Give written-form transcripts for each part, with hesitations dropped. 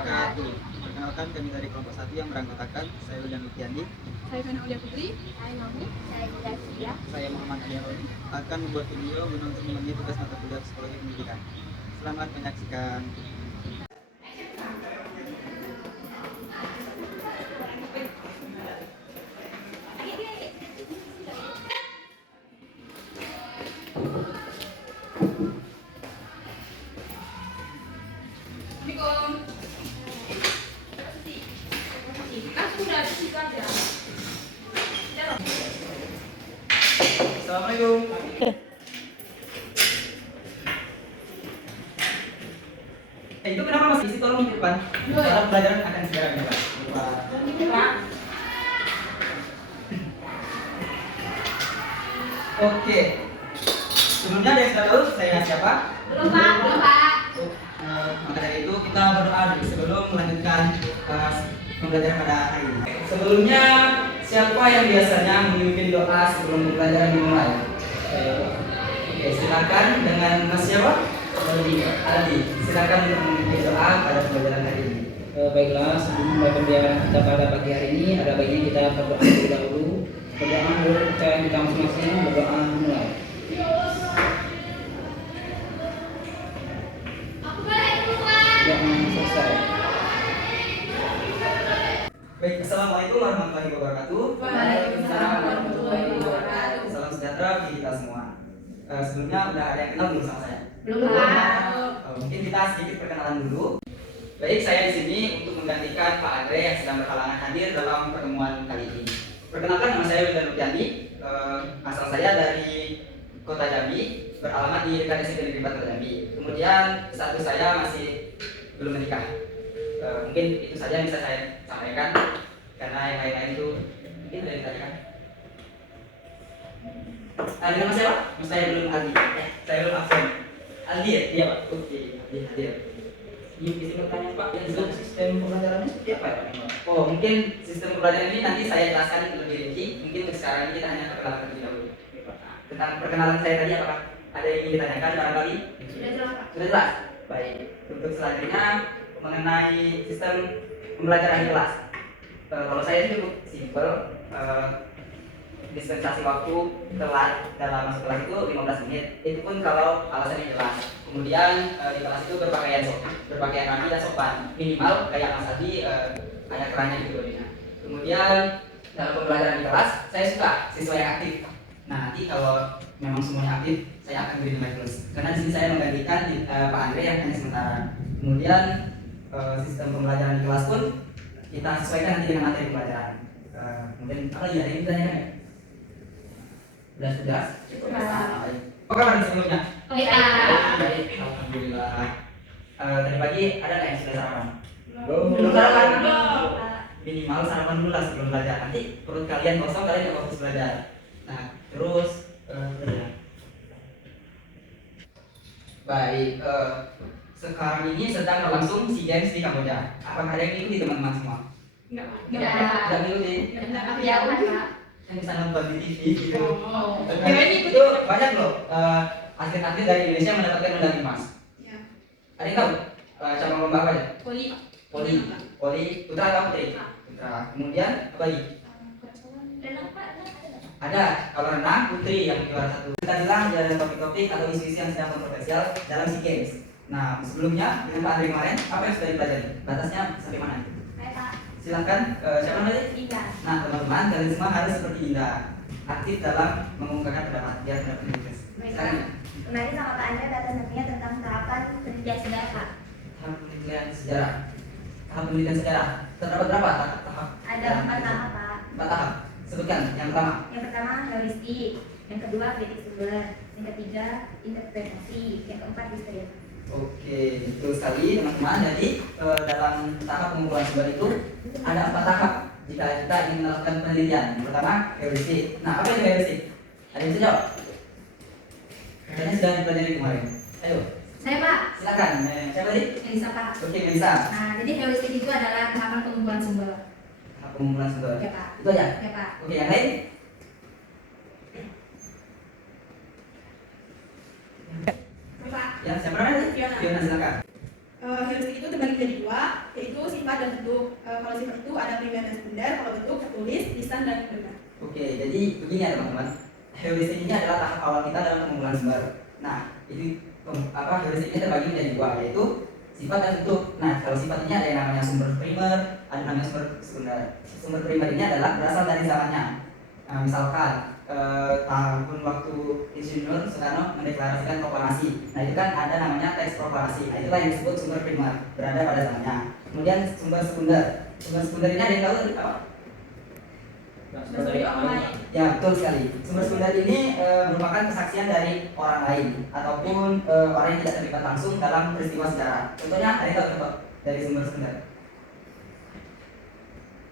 wabarakatuh. Perkenalkan, kami dari kelompok 1 yang beranggotakan saya William Lukiandi, Saya Fena Aulia Putri. Saya Mami, saya juga Sia. saya Muhammad Ali Aroni, akan membuat video guna untuk memenuhi tugas mata kuliah psikologi pendidikan. Selamat menyaksikan. Assalamualaikum. Kan sudah di situ aja. Assalamualaikum. Itu kenapa masih isi tolong di depan? Karena pelajaran akan segera dimulai. Oke. Sebelumnya ada yang sudah tahu saya siapa? Belum Pak, belum Pak. Maka dari itu kita berdoa dulu sebelum melanjutkan pembelajaran pada hari ini. Sebelumnya siapa yang biasanya memimpin doa sebelum pembelajaran dimulai? Oke, silakan dengan Mas siapa? Aldi. Silakan untuk memimpin doa pada pembelajaran hari ini. Baiklah, sebelum mulai pembelajaran kita pada pagi hari ini, ada baiknya kita berdoa terlebih dahulu. Berdoa menurut kepercayaan kita masing-masing, berdoa mulai. Doa selesai. Baik, assalamualaikum warahmatullahi wabarakatuh. Waalaikumsalam warahmatullahi wabarakatuh. Salam sejahtera bagi kita semua. Sebelumnya udah ada yang kenal belum sama saya? Belum Pak. Mungkin kita sedikit perkenalan dulu. Baik, saya di sini untuk menggantikan Pak Andre yang sedang berhalangan hadir dalam pertemuan kali ini. Perkenalkan, nama saya Wildan Rupiandi. Asal saya dari Kota Jambi, beralamat di dekat SMP Negeri 4 Kota Jambi. Kemudian status saya masih belum menikah. Mungkin itu saja yang bisa saya sampaikan, karena yang lain-lain itu mungkin sudah ditanyakan. Dengan siapa? Saya belum Aldi. Saya belum absen. Aldi ya? Iya Pak. Oke, Aldi hadir. Yuk bisa bertanya Pak, yang itu sistem pembelajarannya seperti apa ya? Oh, mungkin sistem pembelajaran ini nanti saya jelaskan lebih rinci. Mungkin untuk sekarang ini kita hanya perkenalan terlebih dahulu. Tentang perkenalan saya tadi, apakah ada yang ingin ditanyakan barangkali? Sudah jelas Pak. Sudah jelas? Baik. Untuk selanjutnya mengenai sistem pembelajaran di kelas. Kalau saya sih cukup simpel. Dispensasi waktu telat dalam masuk kelas itu 15 menit. Itu pun kalau alasannya jelas. Kemudian di kelas itu berpakaian rapi dan sopan. Minimal kayak Mas Adi ada kerannya gitu ya. Kemudian dalam pembelajaran di kelas saya suka siswa yang aktif. Nah, nanti kalau memang semuanya aktif, saya akan beri nilai plus. Karena di sini saya menggantikan Pak Andre yang hanya sementara. Kemudian sistem pembelajaran di kelas pun kita sesuaikan nanti dengan materi pembelajaran. Kemudian apa lagi ada yang ditanyakan? Sudah? Cukup Pak. Baik. Apa kabar di sebelumnya? Baik Pak. Baik, alhamdulillah. Tadi pagi ada nggak yang sudah sarapan? Belum. Sarapan? Pak. Minimal sarapan dulu lah sebelum belajar. Nanti perut kalian kosong, kalian nggak fokus belajar. Nah, terus baik. Sekarang ini sedang berlangsung SEA Games di Kamboja. Apakah ada yang ikuti teman-teman semua? Enggak. Tidak ikuti. Jauh Pak. Yang bisa nonton di TV gitu. Oh. Dan itu banyak loh atlet-atlet dari Indonesia mendapatkan medali emas. Ya. Ada yang tahu cabang lomba apa ya? Poli. Poli putra atau putri? Putra. Kemudian apa lagi? Renang Pak, Ada kalau renang putri yang juara 1. Kita bilang ada topik-topik atau isu-isu yang sedang kontroversial dalam SEA Games. Nah, sebelumnya dengan Pak Andre kemarin apa yang sudah dipelajari? Batasnya sampai mana? Baik Pak. Silakan siapa namanya? Tiga. Nah, teman-teman kalian semua harus seperti Indah, aktif dalam mengungkapkan pendapat biar dapat nilai. Baik Sekarang Pak. Kemarin sama Pak Anda data nantinya tentang tahapan penelitian sejarah Pak. tahap penelitian sejarah. Tahap penelitian sejarah. Terdapat berapa tahap? Ada 4 tahap Pak. 4 tahap. Sebutkan yang pertama. Yang pertama heuristik, yang kedua kritik sumber, yang ketiga interpretasi, yang keempat history. Oke, betul sekali teman-teman. Jadi dalam tahap pengumpulan sumber itu ada 4 tahap jika kita ingin melakukan penelitian. Yang pertama heuristik. Nah, apa itu heuristik? Ada yang bisa jawab? Katanya sudah dipelajari kemarin. Ayo, Saya Pak. silakan. Siapa tadi? Elisa Pak. Oke, bisa. Nah, jadi heuristik itu adalah tahapan pengumpulan sumber. Tahap pengumpulan sumber. Ya Pak. Itu aja. Ya Pak. Oke, yang lain? Pak. Ya, siapa namanya? Fiona. Fiona, silakan. Heuristik itu terbagi menjadi dua, yaitu sifat dan bentuk. Kalau sifat itu ada primer dan sekunder, kalau bentuk tertulis, lisan dan mendengar. Oke, jadi begini ya teman-teman. Heuristik ini adalah tahap awal kita dalam pengumpulan sumber. Nah, itu heuristiknya terbagi menjadi dua, yaitu sifat dan bentuk. Nah, kalau sifat ini ada yang namanya sumber primer, ada namanya sumber sekunder. Sumber primer ini adalah berasal dari zamannya. Nah, misalkan tahun waktu Insinyur Soekarno mendeklarasikan proklamasi. Nah, itu kan ada namanya teks proklamasi. Nah, itulah yang disebut sumber primer, berada pada zamannya. Kemudian sumber sekunder. Sumber sekunder ini ada yang tahu apa? Dari orang lain. Ya, betul sekali. Sumber sekunder ini merupakan kesaksian dari orang lain ataupun orang yang tidak terlibat langsung dalam peristiwa sejarah. Contohnya, ada yang tahu contoh dari sumber sekunder?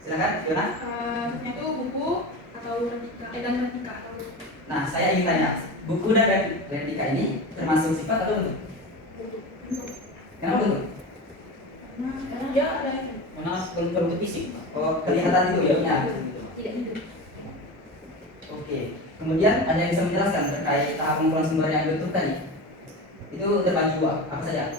Silakan, Fiona. Contohnya itu buku atau replika, dan replika atau Nah, saya ingin tanya, buku dan replika ini termasuk sifat atau bentuk? Kenapa bentuk? karena dia ada Karena berbentuk fisik. Oh, kelihatan itu ya? Ya. Tidak hidup. Oke. Kemudian ada yang bisa menjelaskan terkait tahap pengumpulan sumber yang bentuk tadi? Itu terbagi dua, apa saja?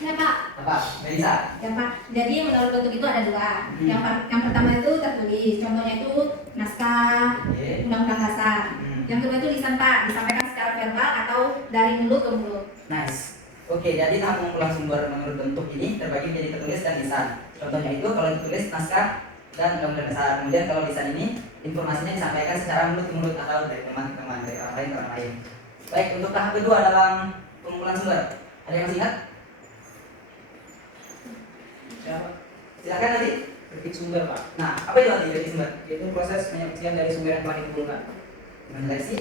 Ya Pak. Apa? Melisa? Ya Pak. Jadi menurut bentuk itu ada dua. Yang pertama itu tertulis. Contohnya itu naskah Oke. Undang-Undang Dasar. Yang kedua itu lisan Pak, disampaikan secara verbal atau dari mulut ke mulut. Nice. Oke, jadi tahap pengumpulan sumber menurut bentuk ini terbagi menjadi tertulis dan lisan. Contohnya itu kalau tertulis naskah dan undang-undang dasar. Kemudian kalau lisan ini informasinya disampaikan secara mulut ke mulut atau dari teman-teman, dari orang lain ke orang lain. Baik, untuk tahap kedua dalam pengumpulan sumber, ada yang masih ingat? Silakan nanti. Kritik sumber, Pak. Nah, apa itu nanti kritik sumber? Itu proses penyeleksian dari sumber yang telah dikumpulkan. Menyeleksi.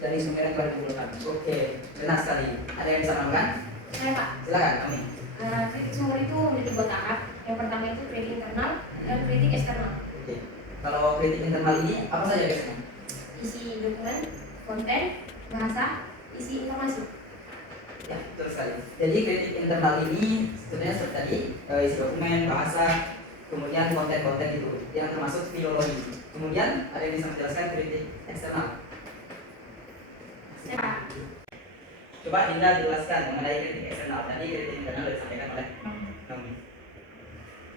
Dari sumber yang telah dikumpulkan. Oke, benar sekali. Ada yang bisa melakukan? Saya Pak. Silakan, kami. Kritik sumber itu memiliki dua tahap. Yang pertama itu kritik internal dan kritik eksternal. Oke. Kalau kritik internal ini apa saja biasanya? Isi dokumen, konten, bahasa, isi informasi. Ya, betul sekali. Jadi kritik internal ini sebenarnya seperti tadi, isi dokumen, bahasa, kemudian konten-konten itu yang termasuk filologi. Kemudian ada yang bisa menjelaskan kritik eksternal. Ya Pak. Coba Dinda jelaskan mengenai kritik eksternal. Tadi kritik internal sudah disampaikan oleh Naomi.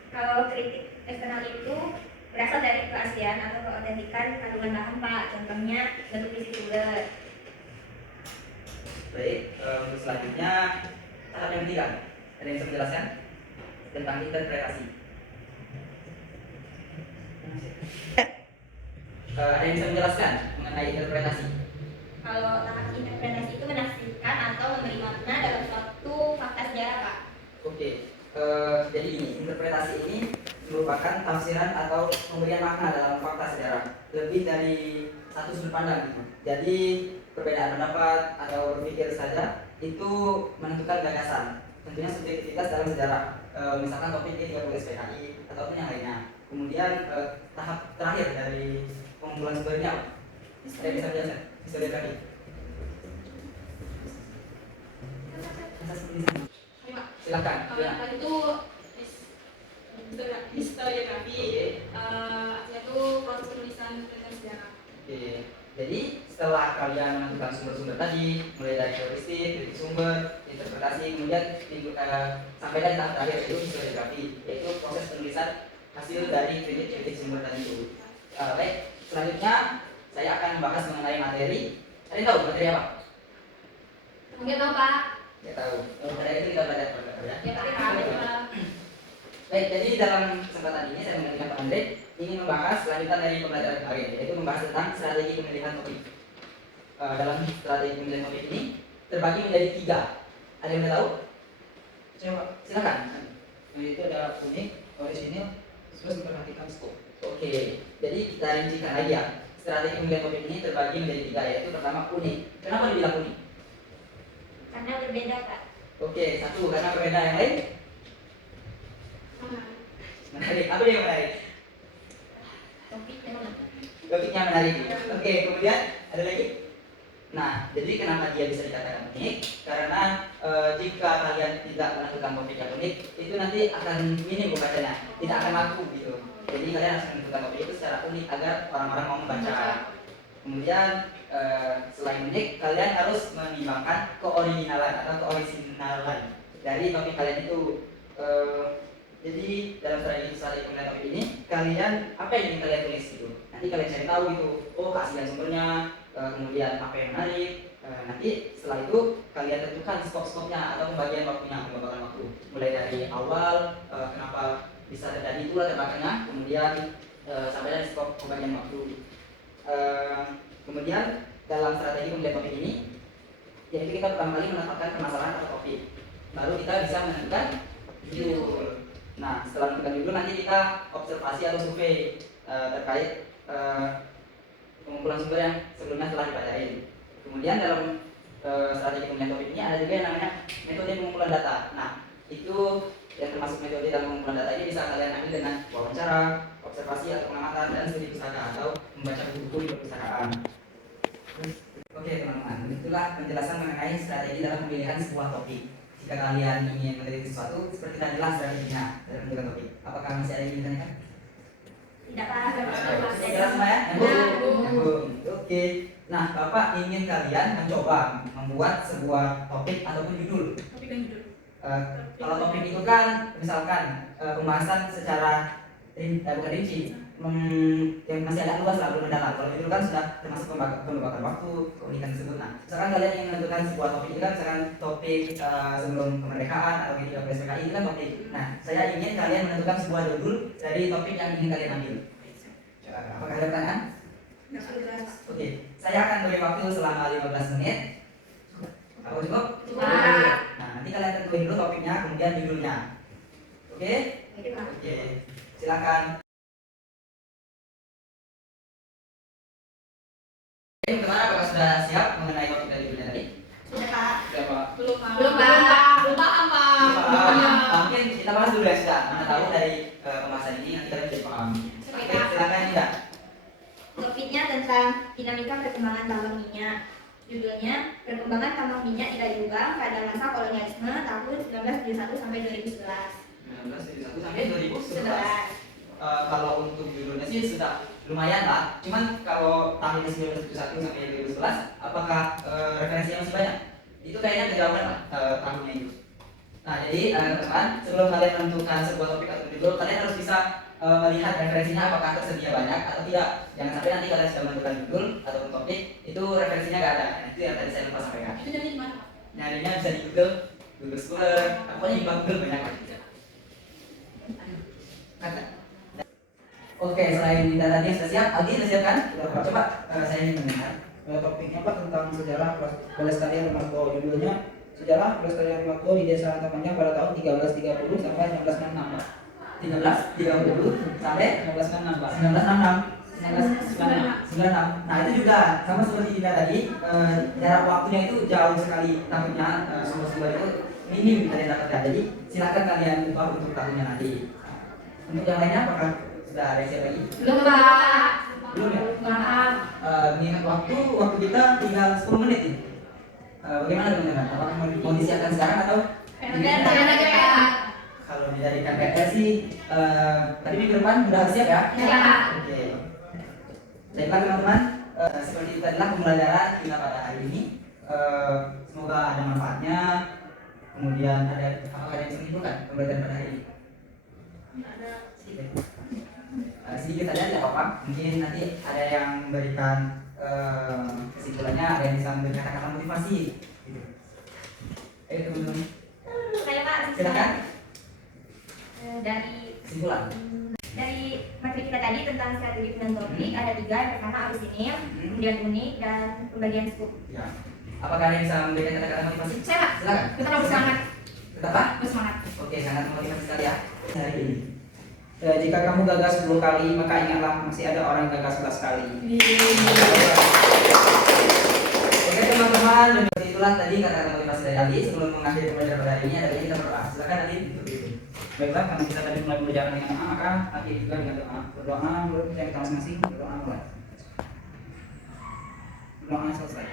Kalau kritik eksternal itu berasal dari keaslian atau keautentikan kandungan bahan Pak. Contohnya bentuk isi sumber. Baik, untuk selanjutnya tahap yang ketiga. Ada yang bisa menjelaskan tentang interpretasi? Ada yang bisa menjelaskan mengenai interpretasi? Kalau tahap interpretasi itu menafsirkan atau memberi makna dalam suatu fakta sejarah Pak. Oke, jadi ini interpretasi ini merupakan tafsiran atau pemberian makna dalam fakta sejarah lebih dari satu sudut pandang gitu. Jadi perbedaan pendapat atau berpikir saja itu menentukan gagasan. Tentunya subjektivitas dalam sejarah. Misalkan topik ini 30 SPKI ataupun yang lainnya. Kemudian tahap terakhir dari pengumpulan sumbernya apa? Saya bisa menjelaskan historiografi. Silakan. yang tadi itu historiografi, artinya itu proses penulisan sejarah. Oke, jadi setelah kalian menentukan sumber-sumber tadi, mulai dari heuristik, kritik sumber, interpretasi, kemudian sampai dari tahap terakhir yaitu historiografi, yaitu proses penulisan hasil dari kritik sumber tadi itu. Baik, selanjutnya saya akan membahas mengenai materi. Ada yang tahu materi apa? Mungkin tahu Pak. Ya tahu. Materi itu kita belajar ya. Ya Pak. Baik, jadi dalam kesempatan ini saya menggantikan Pak Andre ingin membahas lanjutan dari pembelajaran kemarin, yaitu membahas tentang strategi pemilihan topik. Dalam strategi pemilihan topik ini terbagi menjadi 3. Ada yang udah tahu? Coba, silakan. Nah, itu ada unik, orisinil, terus memperhatikan skop. Oke, jadi kita rincikan lagi ya. Strategi pemilihan topik ini terbagi menjadi 3, yaitu pertama unik. Kenapa dibilang unik? Karena berbeda Pak. Oke, 1 karena berbeda, yang lain menarik. Apa yang menarik? Topiknya Topiknya menarik. Oke, kemudian ada lagi. Nah, jadi kenapa dia bisa dikatakan unik? Karena jika kalian tidak menentukan topik yang unik, itu nanti akan minim pembacanya, tidak akan laku gitu. Jadi kalian harus menentukan topik itu secara unik agar orang-orang mau membaca. Kemudian selain unik, kalian harus menimbangkan keoriginalan atau keorisinalan dari topik kalian itu. Jadi dalam strategi pemilihan topik ini, kalian apa yang ingin kalian tulis gitu. Nanti kalian cari tahu gitu. Oh, keaslian sumbernya, kemudian apa yang menarik. Nanti setelah itu kalian tentukan skop-skopnya atau pembagian waktunya, pembagian waktu. Mulai dari awal, kenapa bisa terjadi itu latar belakangnya, kemudian sampai dari skop pembagian waktu. Kemudian dalam strategi pemilihan topik ini, yaitu kita pertama kali menetapkan permasalahan atau topik, baru kita bisa menentukan judul. Nah, setelah menentukan judul, nanti kita observasi atau survei terkait pengumpulan sumber yang sebelumnya telah dipelajari. Kemudian dalam strategi pemilihan topik ini ada juga yang namanya metode pengumpulan data. Nah, itu yang termasuk metode dalam pengumpulan data ini bisa kalian ambil dengan wawancara, observasi atau pengamatan, dan studi pustaka atau membaca buku-buku di perpustakaan. Oke teman-teman, itulah penjelasan mengenai strategi dalam pemilihan sebuah topik. Jika kalian ingin meneliti sesuatu, seperti tadi jelas strateginya dalam pemilihan topik. Apakah masih ada yang ingin ditanyakan? Tidak Pak. Jelas semua ya? Nyambung. Oke. Nah, Bapak ingin kalian mencoba membuat sebuah topik ataupun judul. Topik dan judul. Kalau topik itu kan, misalkan pembahasan secara bukan rinci, yang masih agak luas lah, belum mendalam. Kalau judul kan sudah termasuk pembahasan waktu, keunikan tersebut. Nah, misalkan kalian ingin menentukan sebuah topik itu kan, misalkan topik sebelum kemerdekaan atau ketika PSBKI itu kan topik. Nah, saya ingin kalian menentukan sebuah judul dari topik yang ingin kalian ambil. Apakah ada pertanyaan? Oke, saya akan beri waktu selama 15 menit. Apa cukup? Nah, nanti kalian tentuin dulu topiknya, kemudian judulnya. Oke? Oke, silakan. Teman-teman, apakah sudah siap mengenai topik dan judulnya tadi? Sudah Pak. Sudah Pak? Belum Pak. Belum Pak. Belum paham Pak. Mungkin kita bahas dulu ya sudah. Mana tahu dari pembahasan ini nanti kalian jadi paham. Oke, silakan Dinda. Topiknya tentang dinamika perkembangan tambang minyak. Judulnya Perkembangan Tambang Minyak di Kayubang pada masa kolonialisme tahun 1971 sampai 2011. 1971 sampai 2011. Kalau untuk judulnya sih sudah lumayan lah. Cuman kalau tahun 1971 sampai 2011, apakah referensinya masih banyak? Itu kayaknya kejauhan lah tahunnya itu. Nah, jadi teman-teman, sebelum kalian menentukan sebuah topik atau judul, kalian harus bisa melihat referensinya apakah tersedia banyak atau tidak. Jangan sampai nanti kalian sudah menentukan judul ataupun topik, itu referensinya nggak ada. Nah, itu yang tadi saya lupa sampaikan. Itu jadi gimana Pak? Nyarinya bisa di Google, Google Scholar, pokoknya di Google banyak lah. Oke, selain Dinda tadi yang sudah siap, Aldi sudah siap kan? Coba saya ingin mendengar. Topiknya Pak tentang sejarah pelestarian Marco, judulnya Sejarah Pelestarian Marco di Desa Antapanjang pada tahun 1330 sampai 1966 Pak. 1330 sampai 1966 Pak. 1966. 1996. Nah, itu juga sama seperti Dinda tadi, jarak waktunya itu jauh sekali. Takutnya sumber-sumber itu minim kalian dapatkan. Jadi silakan kalian ubah untuk tahunnya nanti. Untuk yang lainnya apakah sudah ada yang siap lagi? Belum Pak. Belum ya? Maaf. Mengingat waktu kita tinggal 10 menit nih. Bagaimana teman-teman? Apakah mau disiapkan sekarang atau? Jangan aja Pak. Kalau dari KPR sih, tadi minggu depan sudah siap ya? Ya. Oke. Baiklah teman-teman, seperti itu adalah pembelajaran kita pada hari ini. Semoga ada manfaatnya. Kemudian apakah ada yang bisa menyimpulkan pembelajaran pada hari ini? Sedikit saja tidak apa-apa. Mungkin nanti ada yang memberikan kesimpulannya, ada yang bisa memberikan kata-kata motivasi. Gitu. Ayo teman-teman. Saya Pak. Silakan. Dari Kesimpulan. dari materi kita tadi tentang strategi pemilihan topik ada 3. Yang pertama alusinil, kemudian unik, dan pembagian scoop. Ya. Apakah ada yang bisa memberikan kata-kata motivasi? Saya Pak. Silakan. Kita harus bersemangat. Tetap Pak? Bersemangat. Oke, sangat memotivasi sekali ya hari ini. Jika kamu gagal 10 kali, maka ingatlah masih ada orang yang gagal 11 kali. Oke teman-teman, dan itulah tadi kata-kata motivasi dari Ali. Sebelum mengakhiri pembelajaran pada hari ini, ada lagi kita berdoa. Silakan Ali untuk itu. Baiklah, karena kita tadi mulai pembelajaran dengan doa, maka akhiri juga dengan doa. Berdoa menurut yang kita masing-masing, berdoa mulai. Berdoa selesai.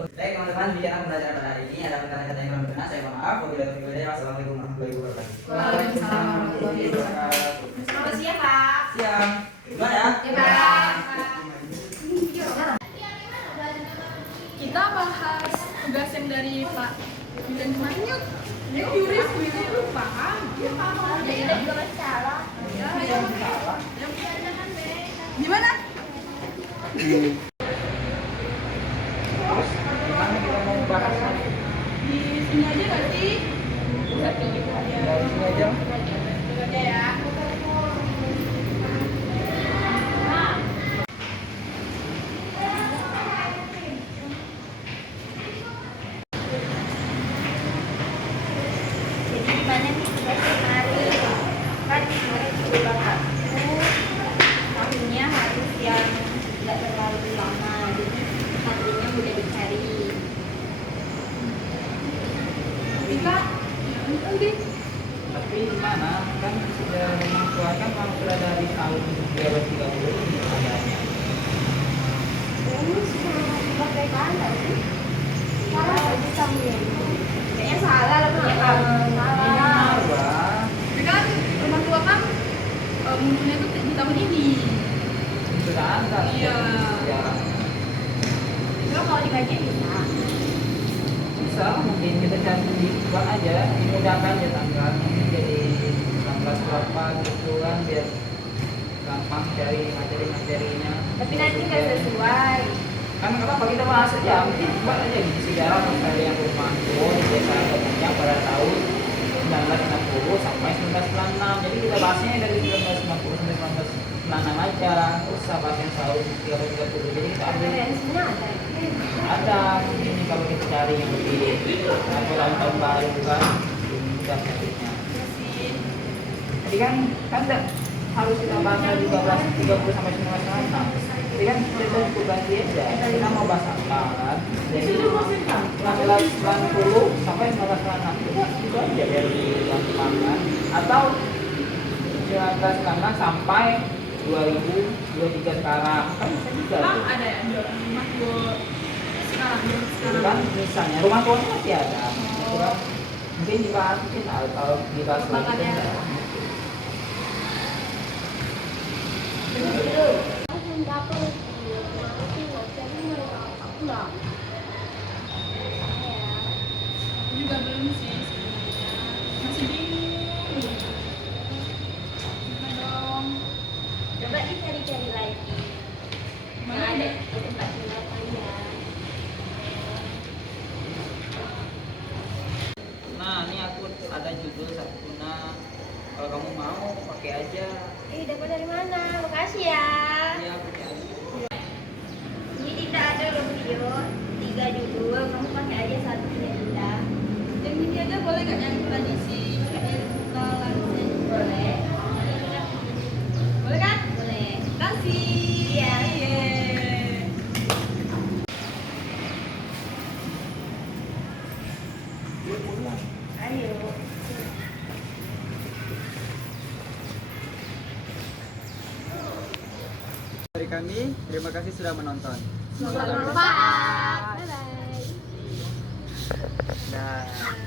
Baik teman-teman, demikian pembelajaran pada hari ini. Ada kata-kata yang kurang berkenan, saya mohon maaf. Wabillahi taufiq. Wassalamualaikum warahmatullahi wabarakatuh. Waalaikumsalam warahmatullahi wabarakatuh. Selamat siang Pak. Siang. Gimana ya? Ya Pak. dosen dari Pak Julian kemarin yuk. Dia juris itu lu paham? Dia paham. Jadi kita juga masih salah. Gimana? Terus gimana kita mau bahas? Di sini aja nggak sih? Tapi Dari sini aja. Itu aja ya. jadi gimana nih tugas kemarin? Kan kemarin itu bapakku tahunnya harus yang tidak terlalu lama, jadi tahunnya udah dicari. Kita ya udah deh. Tapi gimana? Kan sudah memang tua kan memang sudah dari tahun 2030 ini adanya. Terus pakai mana sih? Salah aja tahunnya. Kayaknya salah lah punya kamu. Salah. Wah, Tapi kan rumah tua kan munculnya tuh di tahun ini. sudah ada. Iya. Ya, Kalau mau dibaca bisa. bisa mungkin kita cari buat aja, dimudahkan ya tanggal mungkin jadi 16 berapa gitu kan biar gampang cari materi-materinya. Tapi nanti nggak sesuai. Kan kenapa kita bahas aja, mungkin buat aja gitu sejarah misalnya yang rumah tua di desa umumnya pada tahun 1960 sampai 1996. Jadi kita bahasnya dari 1990 sampai 1996 aja. Terus bahas yang tahun 30. Jadi kita ambil Referensinya ada. ada mungkin kalau kita cari yang lebih atau tahun baru kan mudah carinya. Jadi kan harus kita bahas dari 30 sampai 1996. Jadi kan kita cukup ganti aja. Kita mau bahas apa kan? Jadi 1990 sampai 1996 itu aja biar gampang kan. Atau 1996 sampai 2023 sekarang kan bisa juga Bang tuh. ada ya rumah tua sekarang Itu sekarang. kan misalnya rumah tuanya masih ada itu kan mungkin juga mungkin kalau dibahas lagi Bakal kan ada. Aku juga belum sih sebenarnya. Masih bingung. Gimana dong? Coba dicari-cari lagi. Yang ada di tempat tinggal kalian. nah ini aku ada judul Sabtuna kalau kamu mau pakai aja Dapat dari mana? Makasih ya. ya pakai aja. Ini tidak ada loh Vio. 3 judul, kamu pakai aja satunya Dinda. Yang ini aja boleh gak yang tradisi? Boleh. Boleh kan? Boleh. Kasih. Iya. Yeay. Ayo. Dari kami, terima kasih sudah menonton. Selamat bermanfaat. Bye bye. Nah.